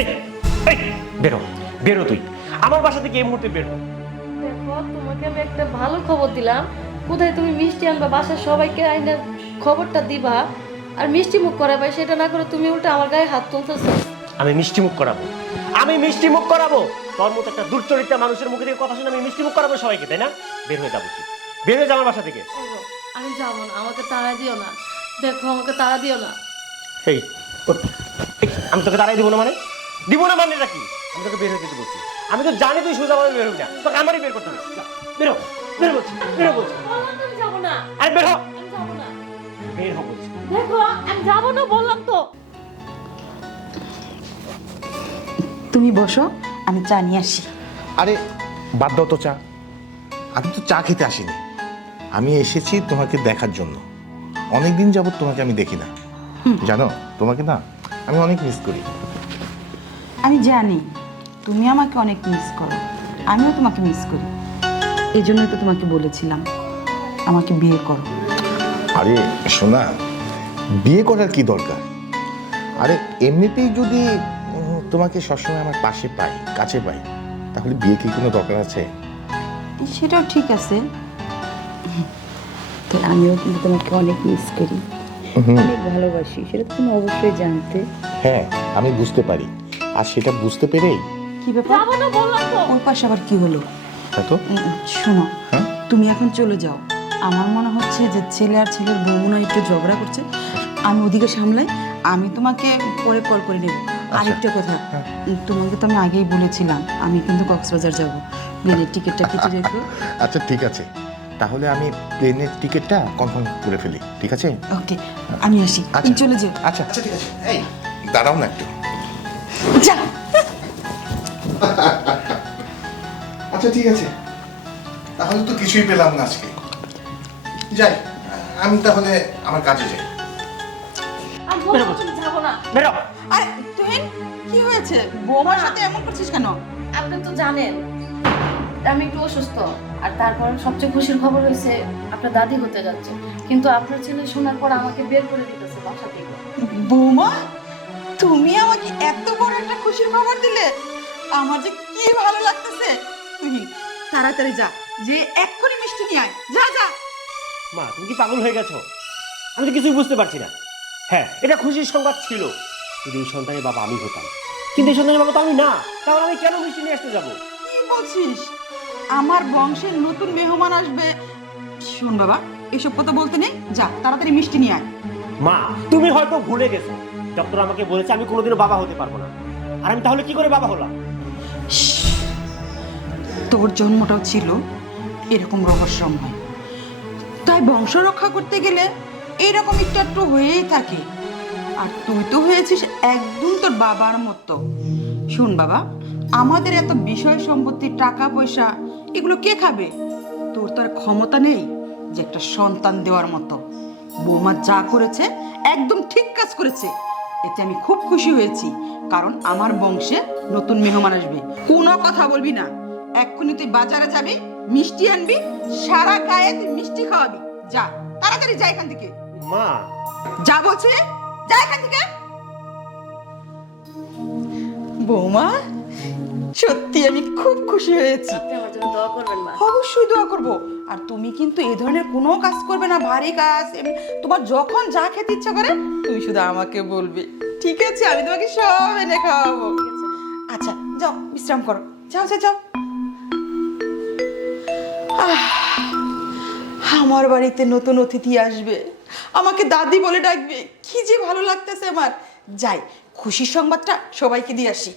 এই এই বেরো বেরো তুই। আমার বাসা থেকে এই মুহূর্তে বেরো। দেখো তোমাকে আমি একটা ভালো খবর দিলাম। কোথায় তুমি মিষ্টি আনবা বাসার সবাইকে আইনা খবরটা দিবা। আর মিষ্টি মুখ করাবে সেটা না করে তুমি উল্টা আমার গায়ে হাত তুলতেছো। আমি মিষ্টি মুখ করাবো। আমি মিষ্টি মুখ করাবো। তোর মতো একটা দুর্চরিত্রা মানুষের মুখে থেকে কথা শুনে আমি মিষ্টি মুখ করাবো সবাইকে তাই না? বের হয়ে যাব বের হয়ে যা আমার বাসা থেকে। আমি যাব না আমাকে তাড়া দিও না। দেখো আমাকে তাড়া দিও না। এই আমি তোকে দাঁড়াই দিব না মানে? দিব না মানে কি আমি তোকে বের হয়ে যেতে বলছি। আমি তো জানি তুই সোজা ভাবে বের হবি না। তোকে আমারই বের করতে হবে বেরো বেরো বলছি বেরো বলছি। যাব না। আরে বের হ। আমি যাব না। বের হ বলছি। দেখো আমি যাব না বললাম তো। তুমি বসো আমি চা নিয়ে আসি। আরে বাদ দাও তো চা। আমি তো চা খেতে আসিনি। আমি এসেছি তোমাকে দেখার জন্য। অনেক দিন যাবত তোমাকে আমি দেখি না। জানো তোমাকে না আমি অনেক মিস করি। আমি জানি তুমি আমাকে অনেক মিস করো। আমিও তোমাকে মিস করি। এই জন্যই তো তোমাকে বলেছিলাম আমাকে বিয়ে করো। আরে শোনা বিয়ে করার কি দরকার? আরে এমনিতেই যদি তোমাকে সবসময় আমার পাশে পাই কাছে পাই তাহলে বিয়ে কি কোনো দরকার আছে? সেটাও ঠিক আছে। তো আমিও কিন্তু তোমাকে অনেক মিস করি। অনেক ভালোবাসি সেটা তুমি অবশ্যই জানতে। হ্যাঁ আমি বুঝতে পারি। আর সেটা বুঝতে পেরেই? কি ব্যাপার? যাব না বললাম তো। ওই পাশে আবার কি হলো? তাই তো। উম, শোনো হ্যাঁ? তুমি এখন চলে যাও। আমার মনে হচ্ছে যে ছেলে আর ছেলের বউ মনে হয় একটু ঝগড়া করছে। আমি ওদিকে সামলাই আমি তোমাকে পরে কল করে নেব। আরেকটা কথা হ্যাঁ। উম, তোমাকে তো আমি আগেই বলেছিলাম আমি কিন্তু কক্সবাজার যাব। প্লেনের টিকিটটা কেটে রেখো। আচ্ছা ঠিক আছে। তাহলে আমি প্লেনের টিকিটটা কনফার্ম করে ফেলি ঠিক আছে? ওকে আমি আসি। আচ্ছা। চলে যাও। আচ্ছা আচ্ছা ঠিক আছে। এই দাঁড়াও না একটু। যা। আচ্ছা ঠিক আছে। তাহলে তো কিছুই পেলাম না আজকে। যাই আমি তাহলে আমার কাজে যাই। আমি বললাম তো আমি যাব না। বেরো। আরে তুহিন কি হয়েছে? বৌমার সাথে এমন করছিস কেন? আপনি তো জানেন আমি একটু অসুস্থ। আর তারপর সবচেয়ে খুশির খবর হয়েছে আপনার দাদি হতে যাচ্ছে। কিন্তু আপনার ছেলে শোনার পর আমাকে বের করে দিতেছে বাসা থেকে। বৌমা? তুমি আমাকে এত বড় একটা খুশির খবর দিলে আমার যে কি ভালো লাগতেছে। তুমি তাড়াতাড়ি যা যে এক্ষুনি মিষ্টি নিয়ে আয়। যা যা। মা তুমি কি পাগল হয়ে গেছো? আমি তো কিছুই বুঝতে পারছি না। হ্যাঁ এটা খুশির সংবাদ ছিল। যদি এই সন্তানের বাবা আমি হতাম। কিন্তু এই সন্তানের বাবা তো আমি না। তাহলে আমি কেন মিষ্টি নিয়ে আসতে যাব? কি বলছিস? আমার বংশের নতুন মেহমান আসবে। শোন বাবা এসব কথা বলতে নেই। যা তাড়াতাড়ি মিষ্টি নিয়ে আয়। মা তুমি হয়তো ভুলে গেছো। ডক্টর আমাকে বলেছে আমি কোনোদিনও বাবা হতে পারব না। আর আমি তাহলে কি করে বাবা হলাম? তোর জন্মটাও ছিল এরকম রহস্যময়। তাই বংশ রক্ষা করতে গেলে এরকম একটু একটু হয়েই থাকে। আর তুই তো হয়েছিস একদম তোর বাবার মতো। শোন বাবা, আমাদের এত বিষয় সম্পত্তি, টাকা, পয়সা, এগুলো কে খাবে? তোর তো আর ক্ষমতা নেই যে একটা সন্তান দেওয়ার মতো। বৌমা যা করেছে, একদম ঠিক কাজ করেছে। এতে আমি খুব খুশি হয়েছি কারণ আমার বংশে নতুন মেহমান আসবে। কোনো কথা বলবি না। এক্ষুনি তুই বাজারে যাবি মিষ্টি আনবি সারা গায়ে তুই মিষ্টি খাওয়াবি। যা তাড়াতাড়ি যা এখান থেকে। মা। যা বলছি যা এখান থেকে। বৌমা সত্যি আমি খুব খুশি হয়েছি। আপনি আমার জন্য দোয়া করবেন মা। অবশ্যই দোয়া করব। আর তুমি কিন্তু এই ধরনের কোনো কাজ করবে না, ভারী কাজ। তোমার যখন যা খেতে ইচ্ছা করে, তুমি শুধু আমাকে বলবে। ঠিক আছে, আমি তোমাকে সব এনে খাওয়াবো। আচ্ছা যাও, বিশ্রাম করো। যাও যাও যাও। আমার বাড়িতে নতুন অতিথি আসবে। আমাকে দাদি বলে ডাকবে। কি যে ভালো লাগতেছে আমার। যাই, খুশির সংবাদটা সবাইকে দিয়ে আসি।